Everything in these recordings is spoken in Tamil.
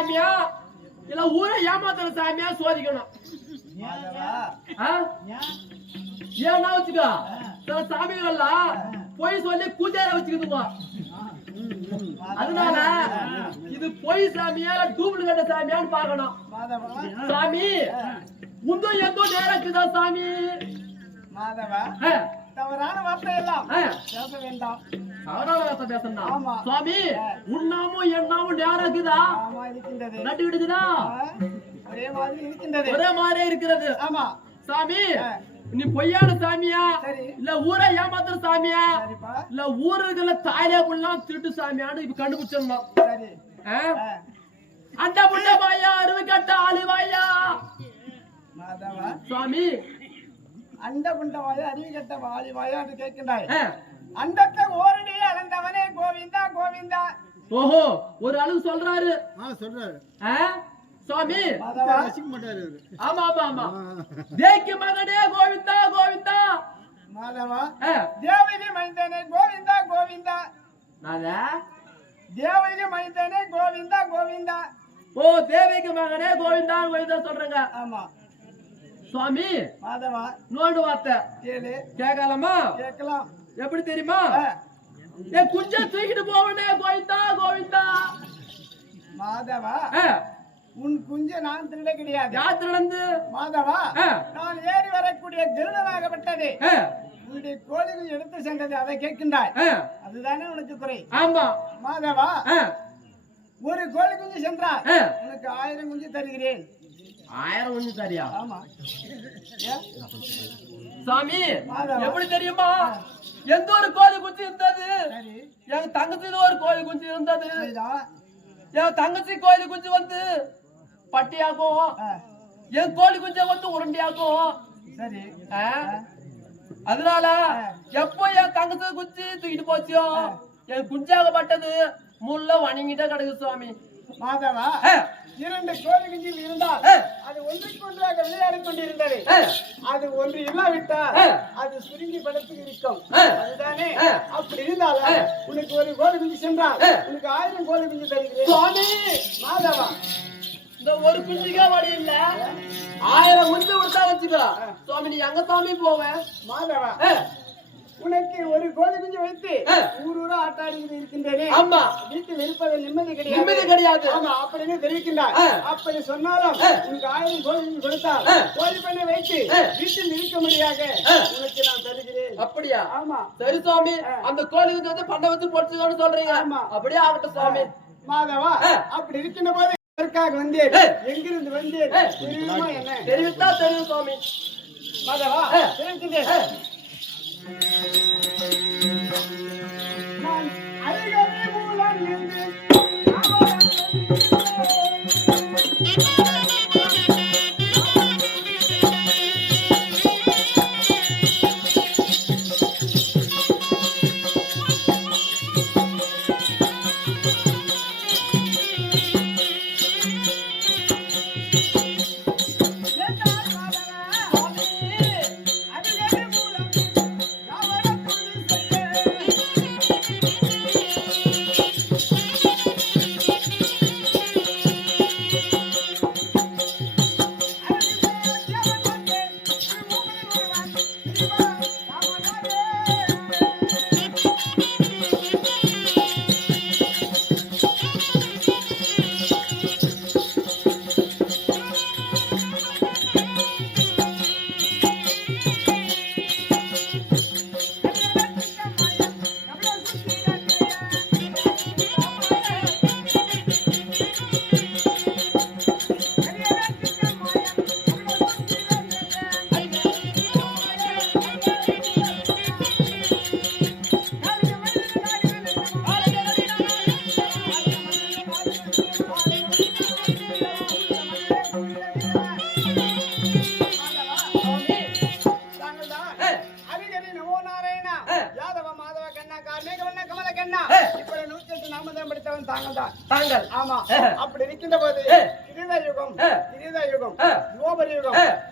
சாமியா? இல்ல ஊரை ஏமாத்துற சாமியா சோதிக்கணும். ஏன்னா வச்சுக்கோ? சில சாமிகள்லாம் பொய் சொல்லி கூஜார வச்சுக்குதுங்க அதனால இது பொய் சாமியா டூப்ளிகேட் சாமியான்னு பார்க்கணும். மாதவா? சாமி உந்தோ எந்தோ நேரம் இருக்குதா சாமி? மாதவா? தவறான வார்த்தை எல்லாம். பேச வேண்டாம். வார்த்தை பேசணும் ஆமா. சுவாமி உண்ணாமும் எண்ணாமும் நேரம் இருக்குதா? நட்டு இருக்குதா ஆ, ஒரே மாதிரி இருக்கிறது. ஆமா. சாமி. நீ பொய்யான சாமியா? இல்ல ஊரை ஏமாத்துற சாமியா? இல்ல ஊர்ல இருக்கிற தாயிலே புல்லாம் திருட்டு சாமியான்னு இப்ப கண்டுபிடிச்சிடணும் புண்ட வாயா அருவு கட்ட ஆளி வாயா? சுவாமி. அண்ட குண்டவாய அறிவு கட்ட வாலி கேட்கின்றாய். ஆ. அண்டத்தை ஓரடியே அளந்தவனே கோவிந்தா கோவிந்தா. ஓஹோ ஒரு அளவு சொல்றாரு. ஆ சொல்றாரு. ஆ? சுவாமி. மாதவா ரசிக்க மாட்டாரு அவரு. ஆமா ஆமா ஆமா. தேக்கி மகனே கோவிந்தா கோவிந்தா. மாதவா. ஆ. தேவதி மைந்தனே கோவிந்தா கோவிந்தா. நானே தேவதி மைந்தனே கோவிந்தா கோவிந்தா. ஓ தேவிக்கு மகனே கோவிந்தா கோவிந்தா சொல்றேங்க. ஆமா. சுவாமி மாதவா. நோண்டு வார்த்தை. கேளு. கேட்கலாமா? கேட்கலாம். எப்படி தெரியுமா? என் குஞ்ச தூக்கிட்டு போவனே கோவிந்தா கோவிந்தா. மாதவா உன் குஞ்சு நான் திருட கிடையாது யார் நடந்து மாதவா நான் ஏறி வரக்கூடிய திருடனாகப்பட்டது. உன்னுடைய கோழிகள் எடுத்து சென்றது அதை கேட்கின்றாய். அதுதானே உனக்கு குறை. ஆமா. மாதவா ஒரு கோழி குஞ்சு சென்றால் ஆ. உனக்கு ஆயிரம் குஞ்சு தருகிறேன். ஆயிரம் கொஞ்சம் சரியா ஆமா? சாமி. எப்படி தெரியுமா? எந்த ஒரு கோழி குஞ்சு இருந்தது? சரி. என் தங்கச்சி ஒரு கோழி குஞ்சு இருந்தது. என் தங்கச்சி கோழி குஞ்சு வந்து பட்டியாக்கும். ஆ, என் கோழி குஞ்ச வந்து உருண்டையாக்கும். சரி? அதனால எப்போ என் தங்கச்சி குஞ்சு தூக்கிட்டு போச்சியோ? என் குஞ்சாகப்பட்டது முள்ள வணங்கிட்டே கிடக்கு சுவாமி மாதவா இரண்டு கோழி குஞ்சில் இருந்தால் அது ஒன்றுக்கு ஒன்றாக விளையாடி கொண்டிருந்தது. அது ஒன்று இல்லாவிட்டால். அது சுருங்கி படுத்து இருக்கும். அதுதானே. அப்படி இருந்தாலும் ஆ. உனக்கு ஒரு கோழி குஞ்சு சென்றால். உனக்கு ஆயிரம் கோழி குஞ்சு தருகிறேன். சுவாமி! மாதவா. இந்த ஒரு குஞ்சுக்கே வழி இல்ல. ஆயிரம் குஞ்சு விட்டா வச்சுக்கோ சுவாமி நீ எங்க சாமி போவேன் மாதவா. உனக்கு ஒரு கோழி குஞ்சு வைத்து. ஊர் ஊரா ஆட்டாடி இருக்கின்றேனே ஆமா வீட்டில் இருப்பது நிம்மதி கிடையாது நிம்மதி கிடையாது ஆமா அப்படின்னு தெரிவிக்கின்றார். அப்படி சொன்னாலும். உனக்கு ஆயிரம் கோழி குஞ்சு கொடுத்தால். கோழி பண்ணை வைத்து. வீட்டில் இருக்கும்படியாக ஆ. உனக்கு நான் தருகிறேன் அப்படியா ஆமா சரி சுவாமி. அந்த கோழி குஞ்சு வந்து பண்ணை வச்சு பொடிச்சுக்கோன்னு சொல்றீங்க ஆமா. அப்படியே ஆகட்டும் சுவாமி மாதவா. அப்படி இருக்கின்ற போது எதற்காக வந்தேன். எங்கிருந்து வந்தேன். தெரியுமா என்ன தெரிவித்தா தெரியும் சுவாமி மாதவா ஆ. தெரிவிக்கின்றேன் ஆ,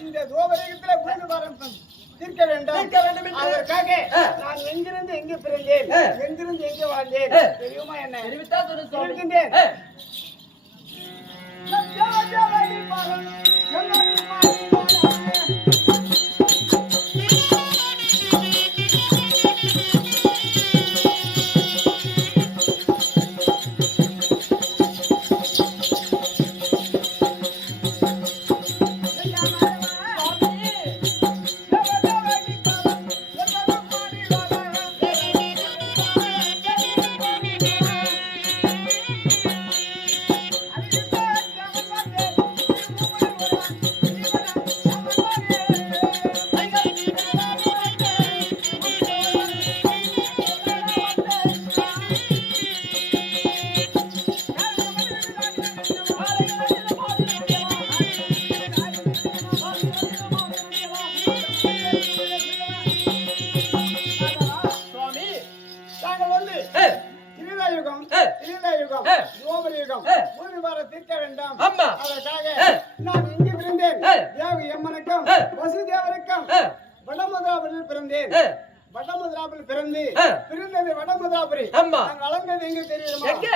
இந்த துவோபர யுகத்துல பூமி தீர்க்க வேண்டும். அதற்காக. நான் எங்கிருந்து எங்கே பிறந்தேன். எங்கிருந்து எங்கே வாழ்ந்தேன். தெரியுமா என்ன? தெரிவித்தா தெரியும் ஏ, வடமதுராபுரியில் பிறந்தேன். ஏ, வடமதுராபுரியில் பிறந்து. பிறந்தது வடமதுராபுரி. ஆமா. நான் வளர்ந்தது எங்கு தெரியுமா? எங்க?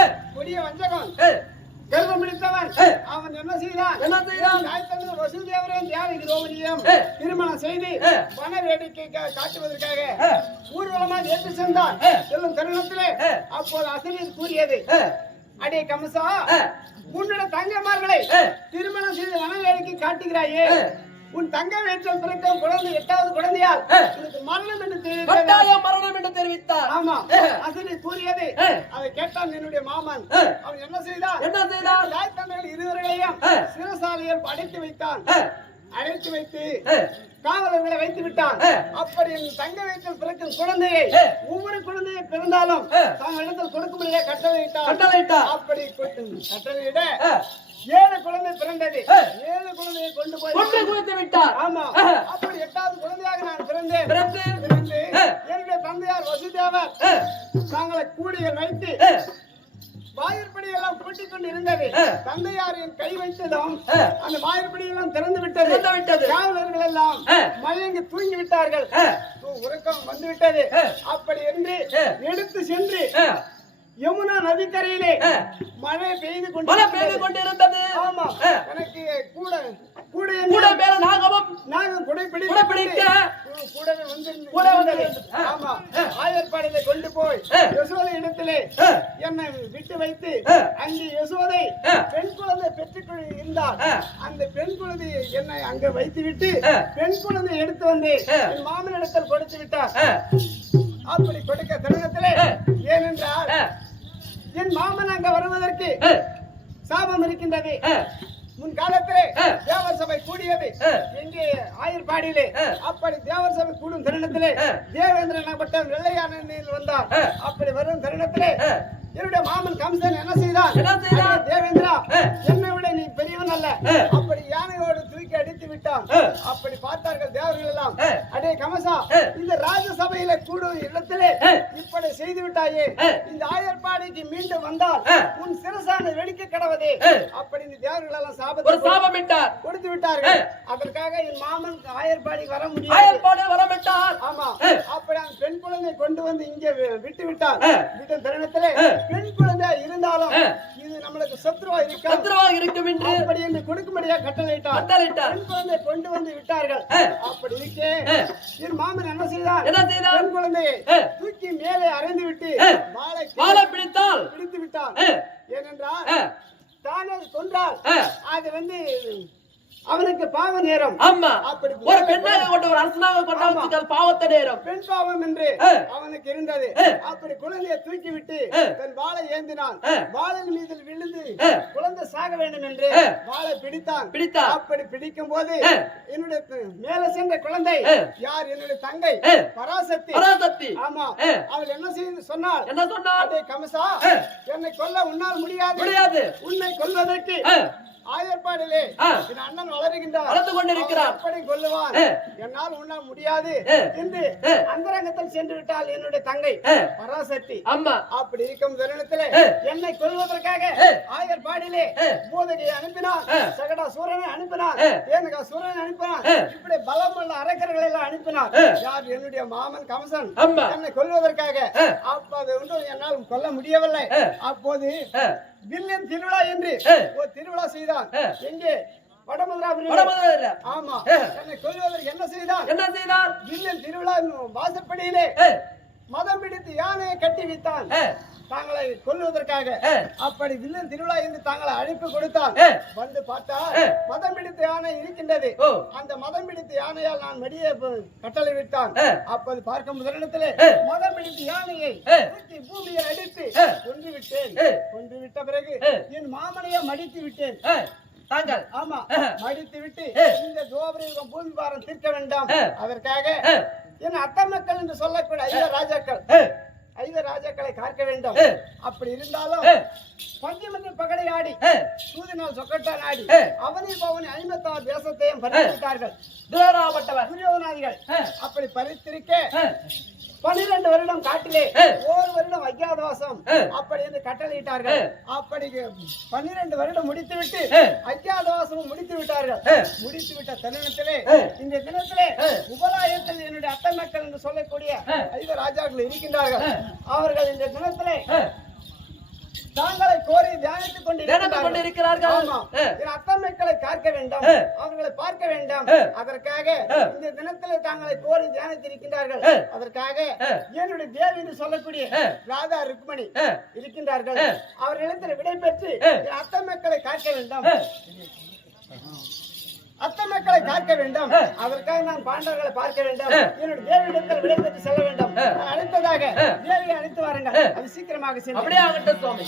ஏ. கொடிய வஞ்சகன் கர்வம் பிடித்தவன். அவன் என்ன செய்தான் என்ன செய்தான்? தாய் தந்தை வசுதேவரையும் தியாகி திரௌபதியும் ஏ. திருமணம் செய்து. பண வேடிக்கை காட்டுவதற்காக ஏ, ஊர்வலமாக ஏற்று சென்றான். செல்லும் தருணத்திலே. அப்போது அசலில் கூறியது அடே கம்சா ஏ, உன்னுடைய தங்கமார்களை. திருமணம் செய்து மனவேலைக்கு காட்டுகிறாயே. உன் தங்க வேற்றல் பிறக்க குழந்தை எட்டாவது குழந்தையால். உனக்கு மரணம் என்று கட்டாயம் மரணம் என்று தெரிவித்தார் ஆமா. அசலி கூறியது. அதை கேட்டான் என்னுடைய மாமன். அவன் என்ன செய்தான் என்ன செய்தார் தாய் தந்தைகள் இருவர்களையும் ஏ. சிறசாலையில் அடைத்து வைத்தான் ஏ, அடைத்து வைத்து காவலர்களை வைத்து விட்டான். அப்படி என் தங்க வயிற்றில் பிறக்கும் குழந்தையை. ஒவ்வொரு குழந்தையை பிறந்தாலும். தாங்கள் இடத்தில் கொடுக்கும்படியே கட்டளையிட்டான் கட்டளையிட்டார். அப்படி கொட்டு- கட்டளையிட ஏழு குழந்தை பிறந்தது. ஏழு குழந்தையை கொண்டு போய் கொன்று குவித்து விட்டார் ஆமா அப்படி எட்டாவது குழந்தையாக நான் பிறந்தேன் பிறந்து பிறந்து ஏ. என்னுடைய தந்தையார் வசுதேவர் ஏ, தாங்களை கூடிய வைத்து வாயிற்படி எல்லாம் பூட்டிக் கொண்டு இருந்தது ஏ. தந்தையார் என் கை வைத்ததும். அந்த வாயிற்படி எல்லாம் திறந்து விட்டது விட்டது. காவலர்கள் எல்லாம். மயங்கி தூங்கி விட்டார்கள் உறக்கம் வந்து விட்டது. அப்படி என்று. எடுத்து சென்று யமுனா நதிக்கரையிலே. மழை பெய்து கொண்டு மழை பெய்து கொண்டிருந்தது ஆமா எனக்கு கூட கூட கூட மேல நாகமும் நாங்கள் குடை பிடித்து குடை பிடிக்க. கூடவே வந்திருந்து கூட வந்து ஆ. ஆமா. ஆயர்பாடியில கொண்டு போய். யசோதை இடத்திலே என்னை விட்டு வைத்து. அங்கே யசோதை. பெண் குழந்தை பெற்றுக்கொள் இருந்தார் ஆ. அந்த பெண் குழந்தையை என்னை அங்க வைத்து விட்டு. பெண் குழந்தை எடுத்து வந்து. என் மாமனிடத்தில் கொடுத்து விட்டார் அப்படி கொடுக்க தருணத்திலே. ஏனென்றால் என் மாமன் அங்க வருவதற்கு சாபம் இருக்கின்றது முன் காலத்திலே. தேவர் சபை கூடியது ஆ. எங்கே ஆயர்பாடியிலே ஆ. அப்படி தேவர் சபை கூடும் தருணத்திலே. தேவேந்திரன் எனப்பட்ட வெள்ளையானில் வந்தார். அப்படி வரும் தருணத்திலே. என்னுடைய மாமன் கம்சன் என்ன செய்தான் என்ன செய்தான்? அடே தேவேந்திரா. என்னை விட நீ பெரியவன் அல்ல. அப்படி யானையோடு தூக்கி அடித்து விட்டான். அப்படி பார்த்தார்கள் தேவர்கள் எல்லாம். அடே கமசா. இந்த ராஜசபையில கூடும் இடத்திலே ஆ. இப்படி செய்து விட்டாயே. இந்த ஆயர்பாடிக்கு மீண்டும் வந்தால். உன் சிறசான வெடிக்க கடவுதே. அப்படி இந்த தேவர்கள் எல்லாம் ஒரு சாபத்தை சாபமிட்டார் கொடுத்து விட்டார்கள். அதற்காக என் மாமன் ஆயர்பாடிக்கு வர முடியாது ஆயர்பாடு வரமிட்டார் ஆமா ஆ. அப்படி அந்த பெண் குழந்தை கொண்டு வந்து இங்கே விட்டு விட்டார். விட்ட தருணத்திலே. பெண் குழந்தை இருந்தாலும். இது நம்மளுக்கு சத்ருவா இருக்கா சத்ருவாக இருக்கும் என்று அப்படி என்று கொடுக்கும்படியா கட்டளையிட்டார் கட்டளையிட்டார். பெண் குழந்தை கொண்டு வந்து விட்டார்கள். அப்படி இருக்கே. என் மாமன் என்ன செய்தார் என்ன செய்தார்? பெண் குழந்தையை. தூக்கி மேலே அறைந்து விட்டு. வாளை வாழை பிடித்தால் பிடித்து விட்டார். ஏனென்றால் தானே கொன்றால் ஆ, அது வந்து அவனுக்கு பாவ நேரம் ஆமா அப்படி ஒரு பெண்ணாக கொண்ட ஒரு அரசனாக கொண்ட வச்சுக்கால் பாவத்த நேரம் பெண் பாவம் என்று. அவனுக்கு இருந்தது. அப்படி குழந்தையை தூக்கி விட்டு. தன் வாளை ஏந்தினான் ஆ. வாளின் மீது விழுந்து. குழந்தை சாக வேண்டும் என்று. வாளை பிடித்தான் பிடித்தா அப்படி பிடிக்கும் போது. என்னுடைய மேல சென்ற குழந்தை. யார் என்னுடைய தங்கை. பராசக்தி பராசக்தி ஆமா. அவள் என்ன செய்து சொன்னாள் என்ன சொன்னார் அடே கமசா. என்னை கொல்ல உன்னால் முடியாது முடியாது உன்னை கொல்வதற்கு ஆயர்பாடிலே. என் அண்ணன் வளருகின்றார் வளர்ந்து கொண்டிருக்கிறார். எப்படி ஆ. என்னால் உன்னால் முடியாது. என்று. அந்தரங்கத்தில் சென்று விட்டாள் என்னுடைய தங்கை பராசக்தி ஆமா அப்படி இருக்கும் தருணத்திலே. என்னை கொல்வதற்காக ஆ. ஆயர்பாடிலே அனுப்பினான் ஆ. சகடா சூரனை அனுப்பினான் ஆ. ஏனுகா சூரனை அனுப்பினான் ஆ. இப்படி பலமுள்ள அரக்கர்களை எல்லாம் அனுப்பினான் ஆ. யார் என்னுடைய மாமன் கமசன் என்னை கொல்வதற்காக ஆ. அப்போது ஒன்றும் என்னால் கொல்ல முடியவில்லை. அப்போது ஆ, வில்லியன் திருவிழா என்று. ஒரு திருவிழா செய்தான். எங்கே. ஆமா. என்னை கொல்வதற்கு என்ன செய்தான் என்ன செய்தார்? வில்லியன் திருவிழா வாசப்படியிலே ஆ, மதம் பிடித்து யானையை கட்டி வைத்தான். தாங்களை கொல்வதற்காக ஆ, அப்படி வில்லன் திருவிழா என்று தாங்களை அழைப்பு கொடுத்தான் ஆ. வந்து பார்த்தா ஆ. மதம் பிடித்த யானை இருக்கின்றது அந்த மதம் பிடித்த யானையால் நான் மடிய கட்டளை விட்டான். அப்போது பார்க்கும் முதலிடத்திலே. மதம் பிடித்த யானையை. தூக்கி பூமியை அடித்து. கொன்று விட்டேன். கொன்று விட்ட பிறகு. என் மாமனையே மடித்து விட்டேன் தாங்கள் ஆமா. மடித்து விட்டு. இந்த துவாபரயுகம் பூமி பாரம் தீர்க்க வேண்டாம். அதற்காக என் அத்த மக்கள் என்று சொல்லக்கூடிய ஐய ராஜாக்கள் ஐய ராஜாக்களை காக்க வேண்டும். அப்படி இருந்தாலும் பஞ்சமன்ற பகடை ஆடி சூதினால் சொக்கட்டான் ஆடி. அவனி பவனி ஐம்பத்தாறு தேசத்தையும் பறித்துவிட்டார்கள் துரோகப்பட்டவர் துரியோதனாதிகள் அப்படி பறித்திருக்க பன்னிரண்டு வருடம் காட்டிலே. ஓர் வருடம் அஜ்ஞாதவாசம். அப்படி என்று கட்டளையிட்டார்கள். அப்படி பன்னிரண்டு வருடம் முடித்துவிட்டு ஆ. அஜ்ஞாதவாசமும் முடித்து விட்டார்கள். முடித்து விட்ட தருணத்திலே. இந்த தினத்திலே. உபலாயத்தில் என்னுடைய அத்தை மக்கள் என்று சொல்லக்கூடிய. ஐந்து ராஜாக்கள் இருக்கின்றார்கள். அவர்கள் இந்த தினத்திலே தாங்களை கோரி தியானித்துக் தியானித்துக் கொண்டிருக்கிறார்கள். ஆமா. ஆ. என் அத்தை மக்களை பார்க்க வேண்டாம். அவர்களை பார்க்க வேண்டாம். அதற்காக. இந்த தினத்திலே தாங்களை கோரி தியானித்திருக்கின்றார்கள் ஆ. அதற்காக. என்னுடைய தேவி என்று சொல்லக்கூடிய. ராதா ருக்மணி இருக்கின்றார்கள். அவர்களிடத்தில் விடை பெற்று ஆ. என் அத்தை மக்களை காக்க வேண்டாம் அத்தை மக்களை காக்க வேண்டாம். அதற்காக நான் பாண்டவர்களை பார்க்க வேண்டாம். என்னுடைய தேவியிடத்தில் விடை பெற்று செல்ல வேண்டும் அழைத்ததாக. தேவியை அழைத்து வாருங்கள். அது சீக்கிரமாக அப்படியே ஆகட்டும் சுவாமி